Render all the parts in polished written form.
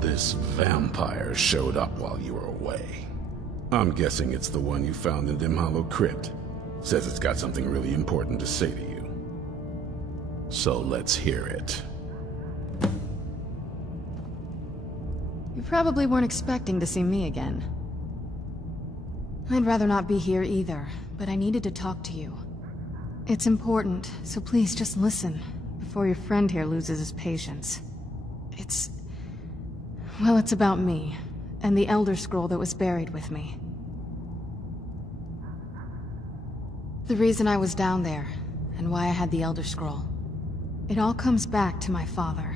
This vampire showed up while you were away. I'm guessing it's the one you found in Dim Hollow Crypt. Says it's got something really important to say to you. So let's hear it. You probably weren't expecting to see me again. I'd rather not be here either, but I needed to talk to you. It's important, so please just listen, before your friend here loses his patience. Well, it's about me, and the Elder Scroll that was buried with me. The reason I was down there, and why I had the Elder Scroll. It all comes back to my father.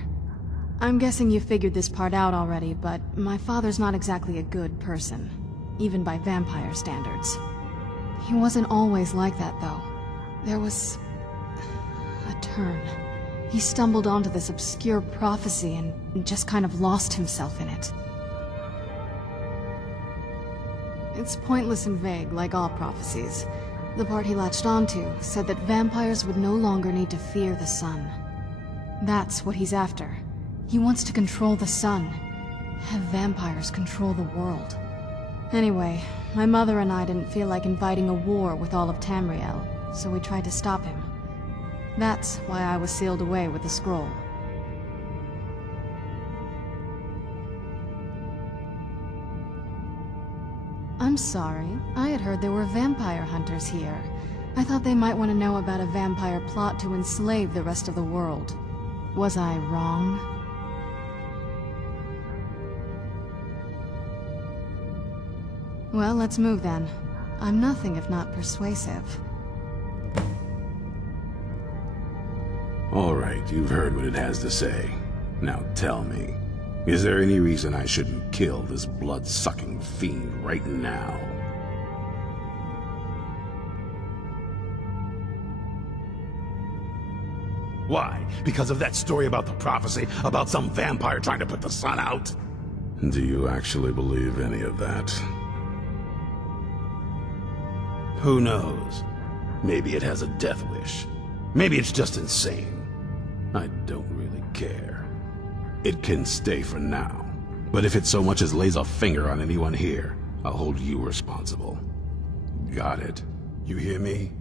I'm guessing you figured this part out already, but my father's not exactly a good person, even by vampire standards. He wasn't always like that, though. There was a turn. He stumbled onto this obscure prophecy and just kind of lost himself in it. It's pointless and vague, like all prophecies. The part he latched onto said that vampires would no longer need to fear the sun. That's what he's after. He wants to control the sun. Have vampires control the world. Anyway, my mother and I didn't feel like inviting a war with all of Tamriel, so we tried to stop him. That's why I was sealed away with the scroll. I'm sorry. I had heard there were vampire hunters here. I thought they might want to know about a vampire plot to enslave the rest of the world. Was I wrong? Well, let's move then. I'm nothing if not persuasive. All right, you've heard what it has to say. Now tell me, is there any reason I shouldn't kill this blood-sucking fiend right now? Why? Because of that story about the prophecy, about some vampire trying to put the sun out? Do you actually believe any of that? Who knows? Maybe it has a death wish. Maybe it's just insane. I don't really care. It can stay for now. But if it so much as lays a finger on anyone here, I'll hold you responsible. Got it? You hear me?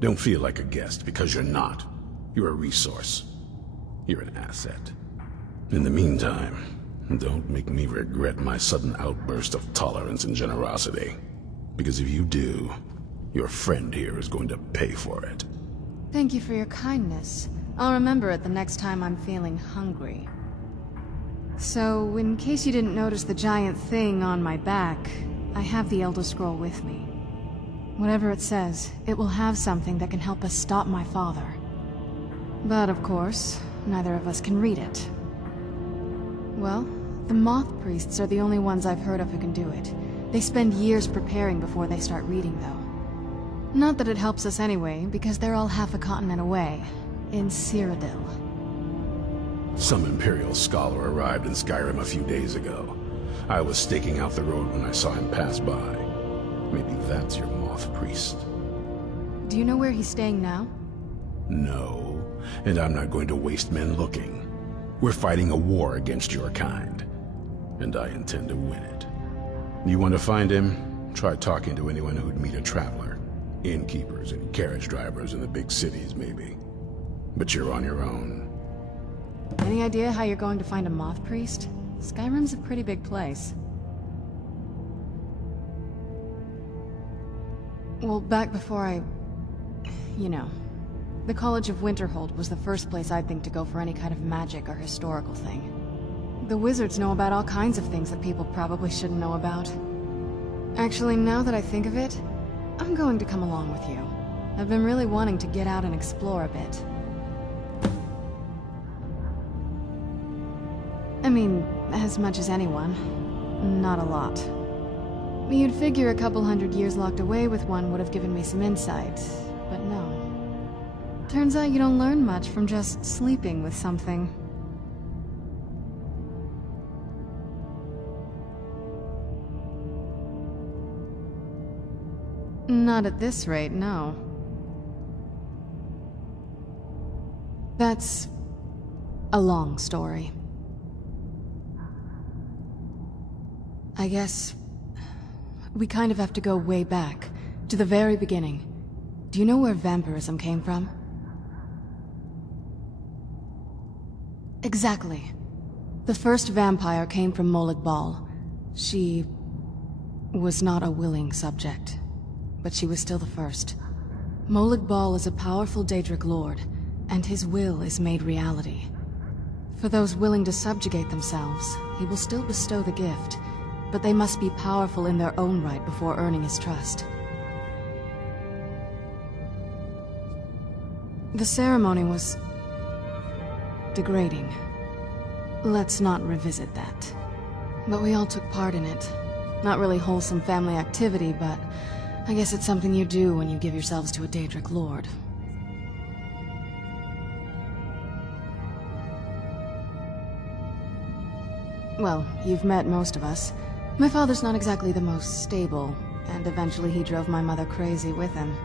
Don't feel like a guest, because you're not. You're a resource. You're an asset. In the meantime, don't make me regret my sudden outburst of tolerance and generosity. Because if you do, your friend here is going to pay for it. Thank you for your kindness. I'll remember it the next time I'm feeling hungry. So, in case you didn't notice the giant thing on my back, I have the Elder Scroll with me. Whatever it says, it will have something that can help us stop my father. But of course, neither of us can read it. Well, the Moth Priests are the only ones I've heard of who can do it. They spend years preparing before they start reading, though. Not that it helps us anyway, because they're all half a continent away, in Cyrodiil. Some Imperial scholar arrived in Skyrim a few days ago. I was staking out the road when I saw him pass by. Maybe that's your Moth Priest. Do you know where he's staying now? No, and I'm not going to waste men looking. We're fighting a war against your kind, and I intend to win it. You want to find him? Try talking to anyone who'd meet a traveler. Innkeepers and carriage drivers in the big cities, maybe. But you're on your own. Any idea how you're going to find a Moth Priest? Skyrim's a pretty big place. Well, back before you know, the College of Winterhold was the first place I'd think to go for any kind of magic or historical thing. The wizards know about all kinds of things that people probably shouldn't know about. Actually, now that I think of it, I'm going to come along with you. I've been really wanting to get out and explore a bit. I mean, as much as anyone. Not a lot. You'd figure a couple 100 years locked away with one would have given me some insight, but no. Turns out you don't learn much from just sleeping with something. Not at this rate, no. That's a long story. I guess... we kind of have to go way back, to the very beginning. Do you know where vampirism came from? Exactly. The first vampire came from Molag Bal. She... was not a willing subject, but she was still the first. Molag Bal is a powerful Daedric lord, and his will is made reality. For those willing to subjugate themselves, he will still bestow the gift, but they must be powerful in their own right before earning his trust. The ceremony was... degrading. Let's not revisit that. But we all took part in it. Not really wholesome family activity, but I guess it's something you do when you give yourselves to a Daedric lord. Well, you've met most of us. My father's not exactly the most stable, and eventually he drove my mother crazy with him.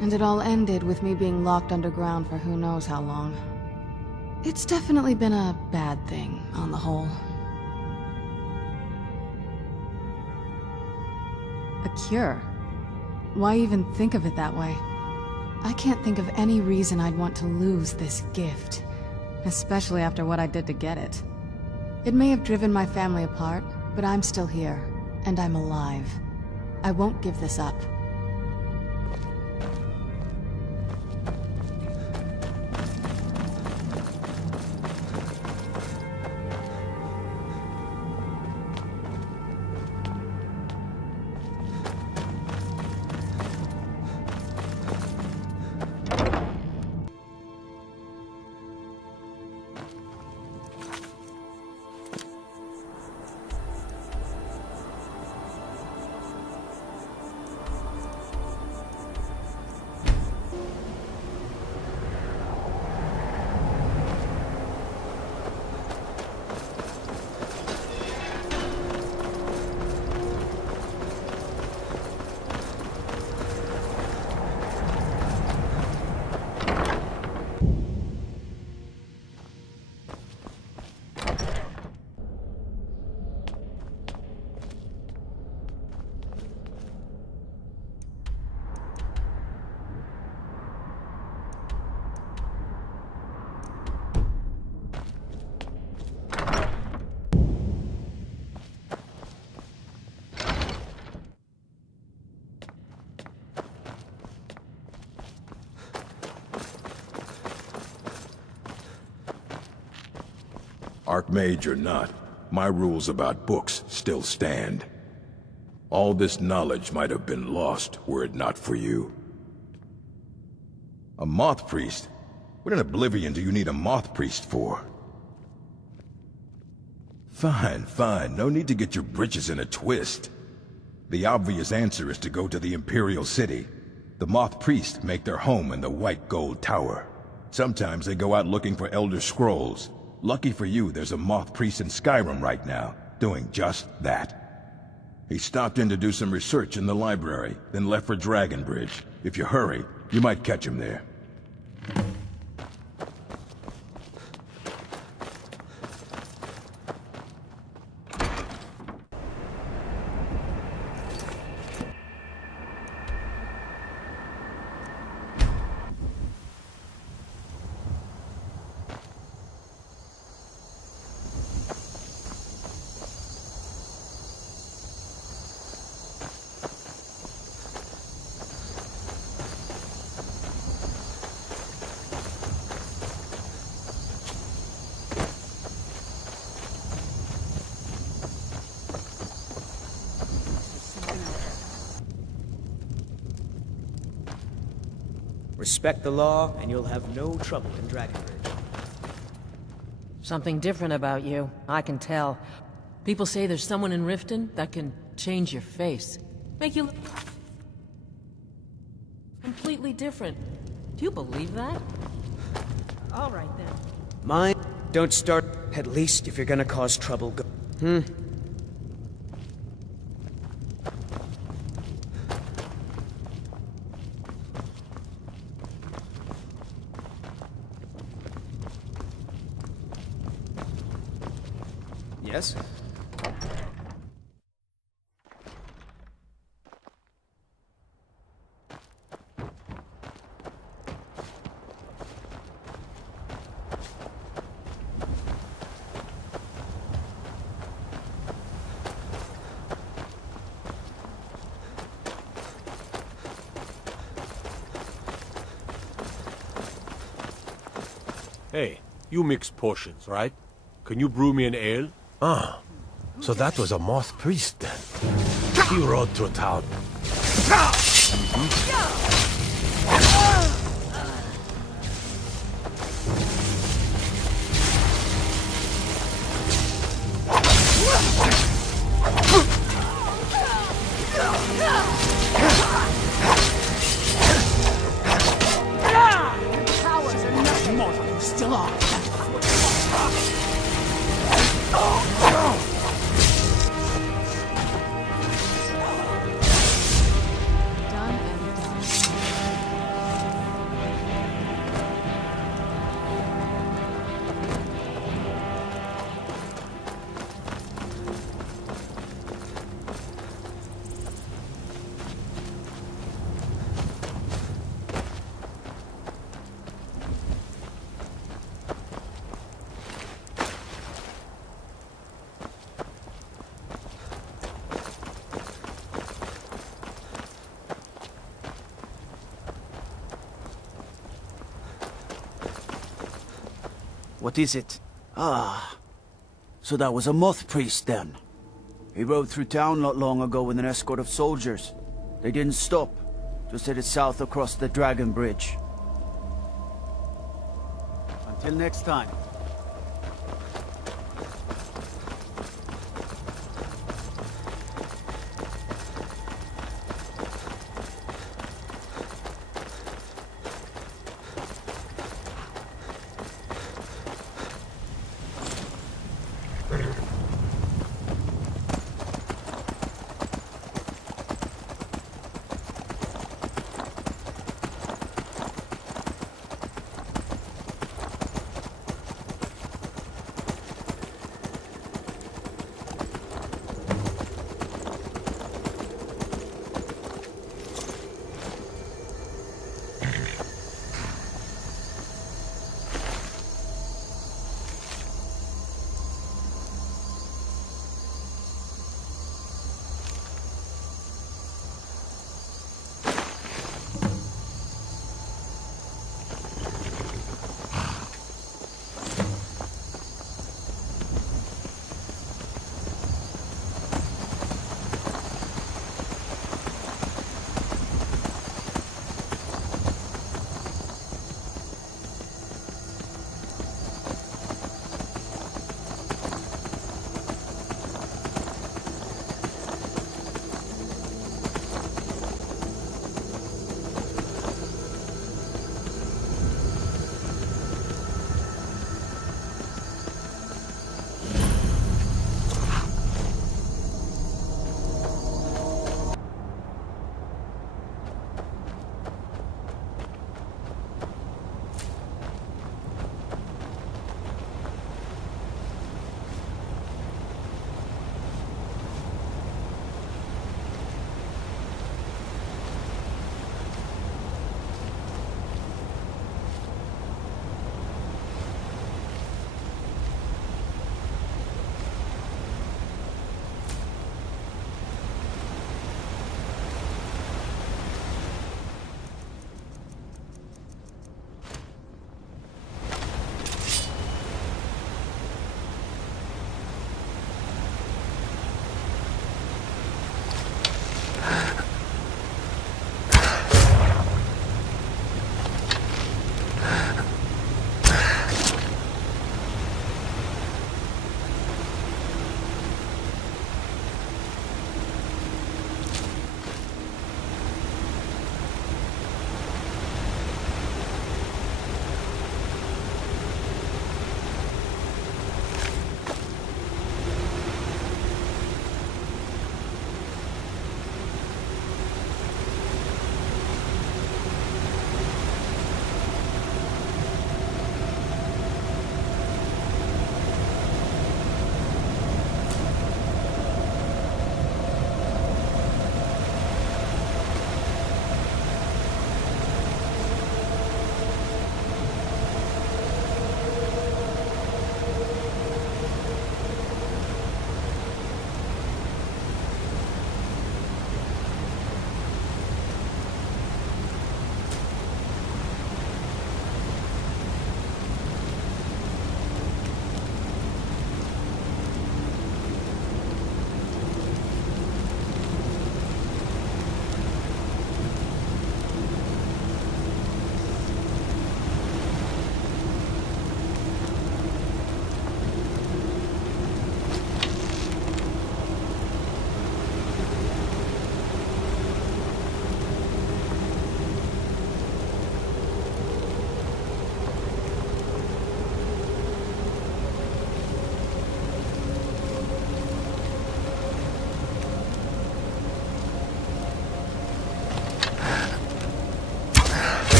And it all ended with me being locked underground for who knows how long. It's definitely been a bad thing, on the whole. A cure? Why even think of it that way? I can't think of any reason I'd want to lose this gift, especially after what I did to get it. It may have driven my family apart, but I'm still here, and I'm alive. I won't give this up. Archmage or not, my rules about books still stand. All this knowledge might have been lost were it not for you. A moth priest? What in oblivion do you need a moth priest for? Fine, fine. No need to get your britches in a twist. The obvious answer is to go to the Imperial City. The moth priests make their home in the White Gold Tower. Sometimes they go out looking for Elder Scrolls. Lucky for you, there's a moth priest in Skyrim right now, doing just that. He stopped in to do some research in the library, then left for Dragonbridge. If you hurry, you might catch him there. Respect the law, and you'll have no trouble in Dragonbridge. Something different about you, I can tell. People say there's someone in Riften that can change your face. Make you look completely different. Do you believe that? All right, then. Mine, don't start. At least if you're gonna cause trouble, go. Yes? Hey, you mix potions, right? Can you brew me an ale? Ah, so that was a moth priest then. He rode through town. Done and done. What is it? Ah, so that was a moth priest then. He rode through town not long ago with an escort of soldiers. They didn't stop, just headed south across the Dragon Bridge. Until next time.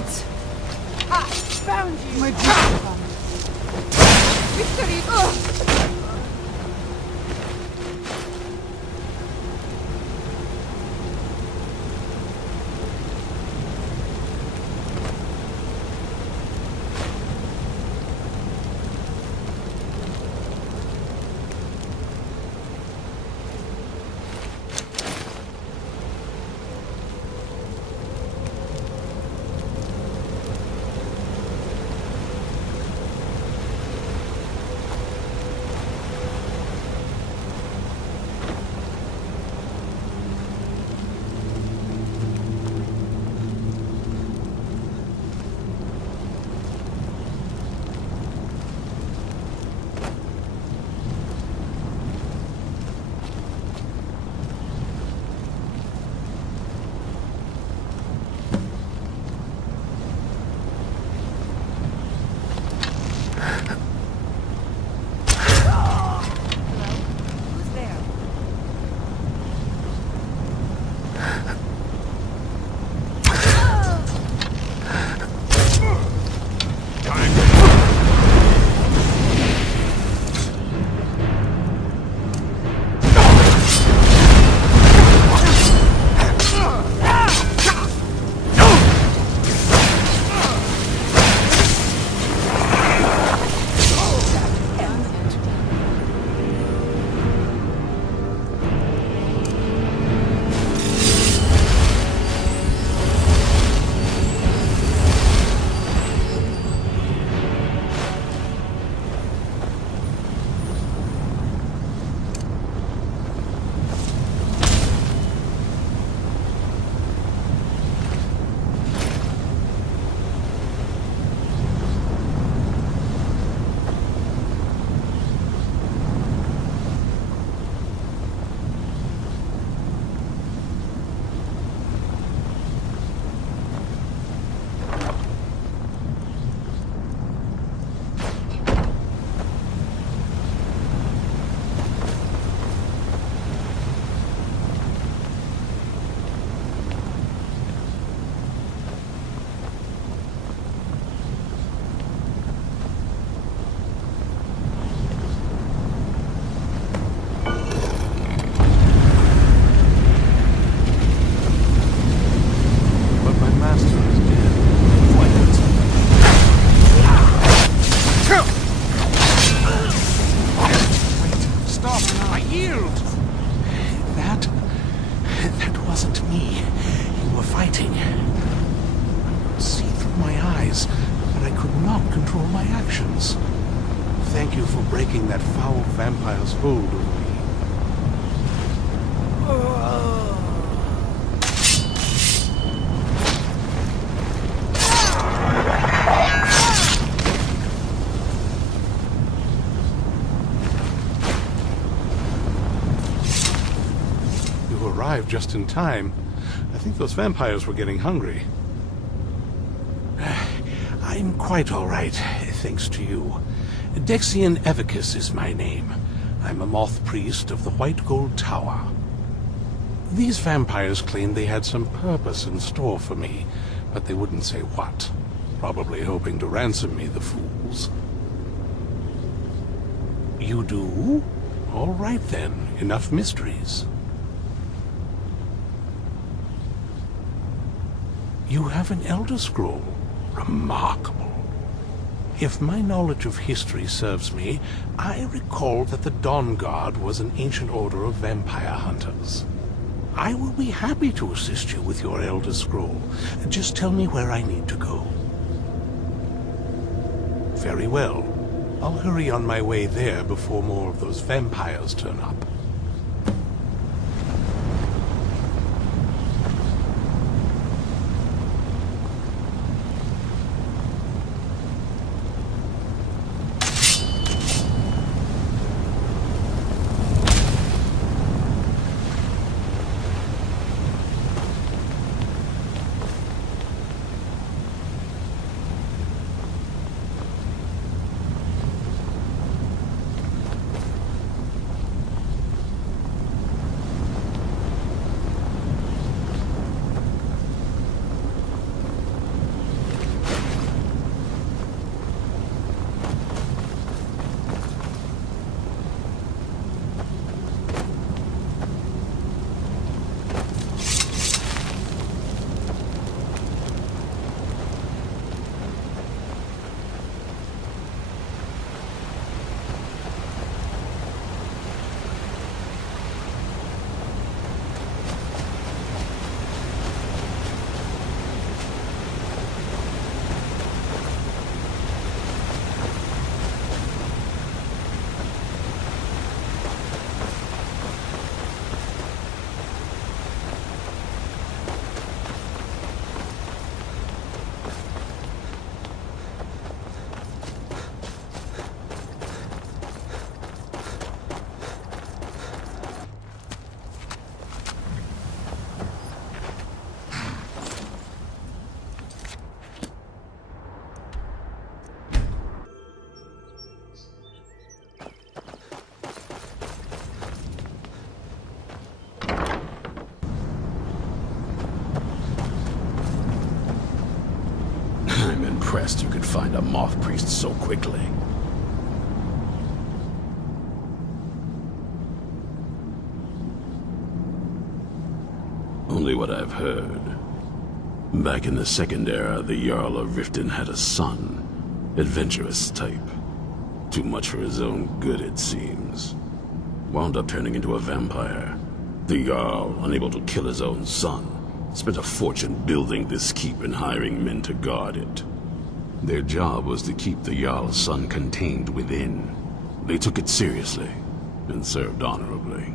It's... Ah! Found you! My beautiful. Victory! Oh! Thank you for breaking that foul vampire's hold over me. You arrived just in time. I think those vampires were getting hungry. I'm quite all right, thanks to you. Dexian Evicus is my name. I'm a moth priest of the White Gold Tower. These vampires claimed they had some purpose in store for me, but they wouldn't say what. Probably hoping to ransom me, the fools. You do? All right then, enough mysteries. You have an Elder Scroll. Remarkable. If my knowledge of history serves me, I recall that the Dawnguard was an ancient order of vampire hunters. I will be happy to assist you with your Elder Scroll. Just tell me where I need to go. Very well. I'll hurry on my way there before more of those vampires turn up. impressed you could find a moth priest so quickly. Only what I've heard. Back in the Second Era, the Jarl of Riften had a son. Adventurous type. Too much for his own good, it seems. Wound up turning into a vampire. The Jarl, unable to kill his own son, spent a fortune building this keep and hiring men to guard it. Their job was to keep the Jarl's son contained within. They took it seriously, and served honorably.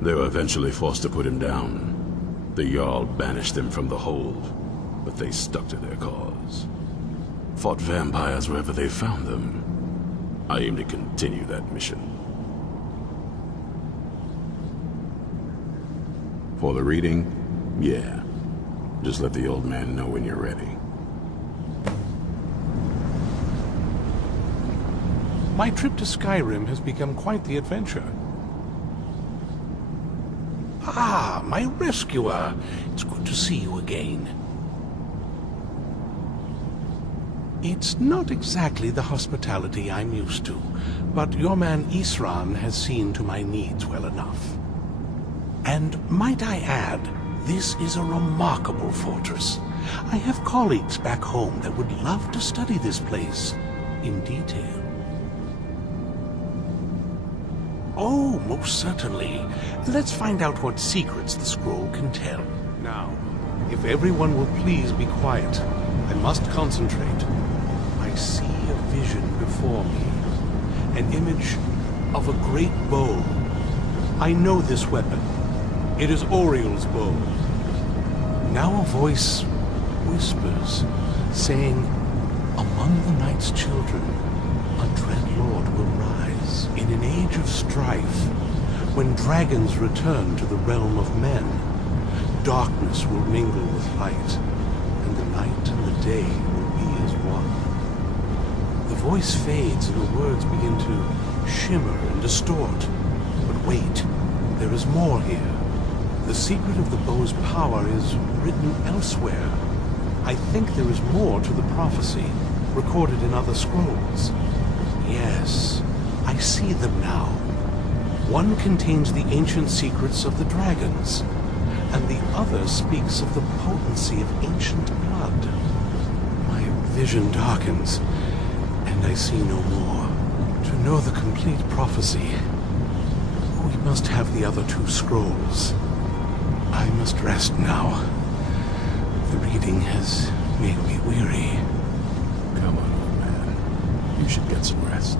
They were eventually forced to put him down. The Jarl banished them from the hold, but they stuck to their cause. Fought vampires wherever they found them. I aim to continue that mission. For the reading? Yeah. Just let the old man know when you're ready. My trip to Skyrim has become quite the adventure. Ah, my rescuer. It's good to see you again. It's not exactly the hospitality I'm used to, but your man Isran has seen to my needs well enough. And might I add, this is a remarkable fortress. I have colleagues back home that would love to study this place in detail. Oh, most certainly. Let's find out what secrets the scroll can tell. Now, if everyone will please be quiet, I must concentrate. I see a vision before me. An image of a great bow. I know this weapon. It is Oriel's bow. Now a voice whispers, saying, among the night's children, a dread lord will rise. In an age of strife, when dragons return to the realm of men, darkness will mingle with light, and the night and the day will be as one. The voice fades and the words begin to shimmer and distort. But wait, there is more here. The secret of the bow's power is written elsewhere. I think there is more to the prophecy, recorded in other scrolls. Yes, I see them now. One contains the ancient secrets of the dragons, and the other speaks of the potency of ancient blood. My vision darkens, and I see no more. To know the complete prophecy, we must have the other two scrolls. I must rest now. The reading has made me weary. Come on, old man. You should get some rest.